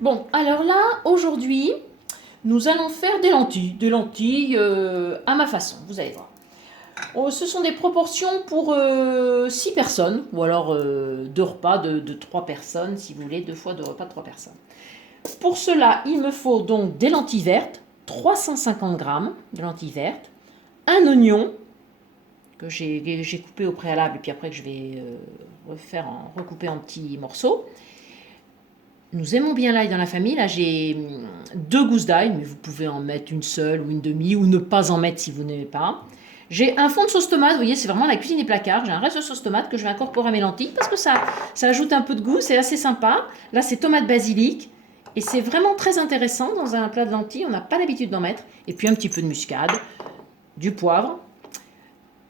Bon, alors là, aujourd'hui, nous allons faire des lentilles à ma façon, vous allez voir. Oh, ce sont des proportions pour 6 personnes, ou alors 2 repas de 3 personnes, si vous voulez, 2 fois 2 repas de 3 personnes. Pour cela, il me faut donc des lentilles vertes, 350 grammes de lentilles vertes, un oignon que j'ai coupé au préalable et puis après que je vais recouper en petits morceaux. Nous aimons bien l'ail dans la famille. Là, j'ai 2 gousses d'ail, mais vous pouvez en mettre une seule ou une demi, ou ne pas en mettre si vous n'aimez pas. J'ai un fond de sauce tomate, vous voyez, c'est vraiment la cuisine des placards. J'ai un reste de sauce tomate que je vais incorporer à mes lentilles parce que ça ajoute un peu de goût, c'est assez sympa. Là, c'est tomate basilic et c'est vraiment très intéressant dans un plat de lentilles. On n'a pas l'habitude d'en mettre. Et puis un petit peu de muscade, du poivre.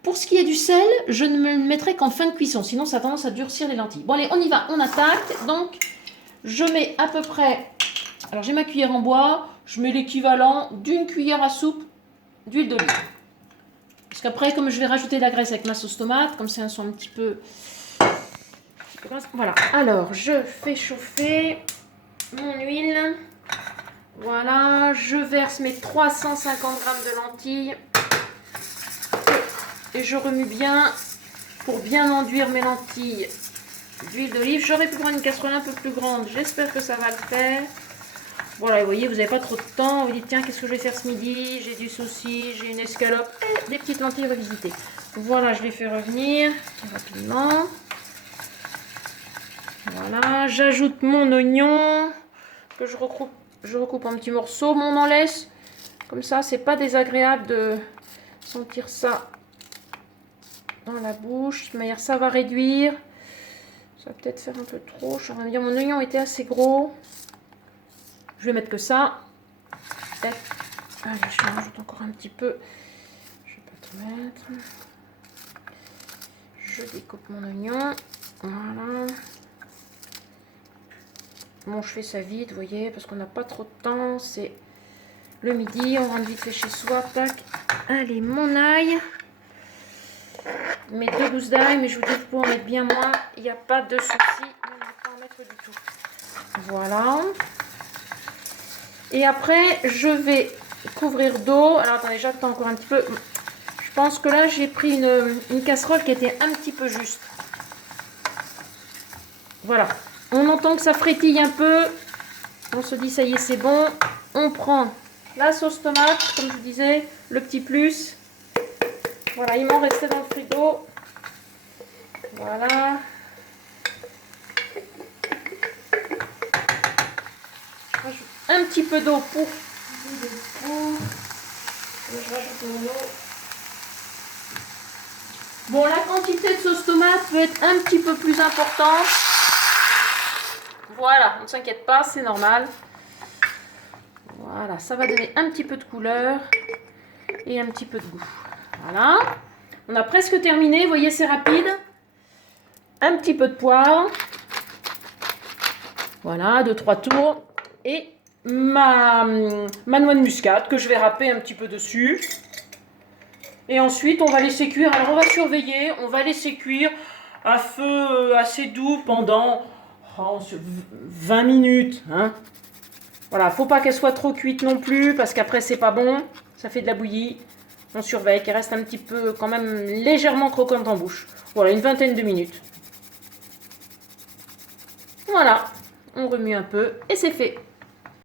Pour ce qui est du sel, je ne me le mettrai qu'en fin de cuisson, sinon ça a tendance à durcir les lentilles. Bon allez, on y va, on attaque. Donc, je mets à peu près, alors j'ai ma cuillère en bois, je mets l'équivalent d'une cuillère à soupe d'huile d'olive. Parce qu'après, comme je vais rajouter de la graisse avec ma sauce tomate, comme ça elles sont un petit peu... Voilà, alors je fais chauffer mon huile. Voilà, je verse mes 350 grammes de lentilles. Et je remue bien pour bien enduire mes lentilles d'huile d'olive. J'aurais pu prendre une casserole un peu plus grande. J'espère que ça va le faire. Voilà, vous voyez, vous n'avez pas trop de temps. Vous dites, tiens, qu'est-ce que je vais faire ce midi? J'ai du saucisse, j'ai une escalope et des petites lentilles revisitées. Voilà, je les fais revenir rapidement. Voilà, j'ajoute mon oignon que je recoupe en petits morceaux. On en laisse. Comme ça, c'est pas désagréable de sentir ça dans la bouche. De toute manière, ça va réduire. Ça va peut-être faire un peu trop. Je vais dire, mon oignon était assez gros. Je vais mettre que ça. Allez, je rajoute encore un petit peu. Je vais pas tout mettre. Je découpe mon oignon. Voilà. Bon, je fais ça vite, vous voyez, parce qu'on n'a pas trop de temps. C'est le midi, on rentre vite fait chez soi. Tac. Allez, mon ail. Mes 2 gousses d'ail, mais je vous dis, vous pouvez en mettre bien moins. Il n'y a pas de souci. On ne va pas en mettre du tout. Voilà. Et après, je vais couvrir d'eau. Alors, attendez, j'attends encore un petit peu. Je pense que là, j'ai pris une casserole qui était un petit peu juste. Voilà. On entend que ça frétille un peu. On se dit, ça y est, c'est bon. On prend la sauce tomate, comme je vous disais, le petit plus. Voilà, il m'en restait dans le frigo. Voilà. Je rajoute un petit peu d'eau pour... Je rajoute mon eau. Bon, la quantité de sauce tomate peut être un petit peu plus importante. Voilà, on ne s'inquiète pas, c'est normal. Voilà, ça va donner un petit peu de couleur et un petit peu de goût. Voilà, on a presque terminé, vous voyez, c'est rapide. Un petit peu de poivre. Voilà, 2-3 tours. Et ma noix de muscade que je vais râper un petit peu dessus. Et ensuite, on va laisser cuire. Alors, on va surveiller, on va laisser cuire à feu assez doux pendant 20 minutes. Hein. Voilà, faut pas qu'elle soit trop cuite non plus, parce qu'après, c'est pas bon. Ça fait de la bouillie. On surveille, qu'elle reste un petit peu, quand même, légèrement croquante en bouche. Voilà, une vingtaine de minutes. Voilà, on remue un peu et c'est fait.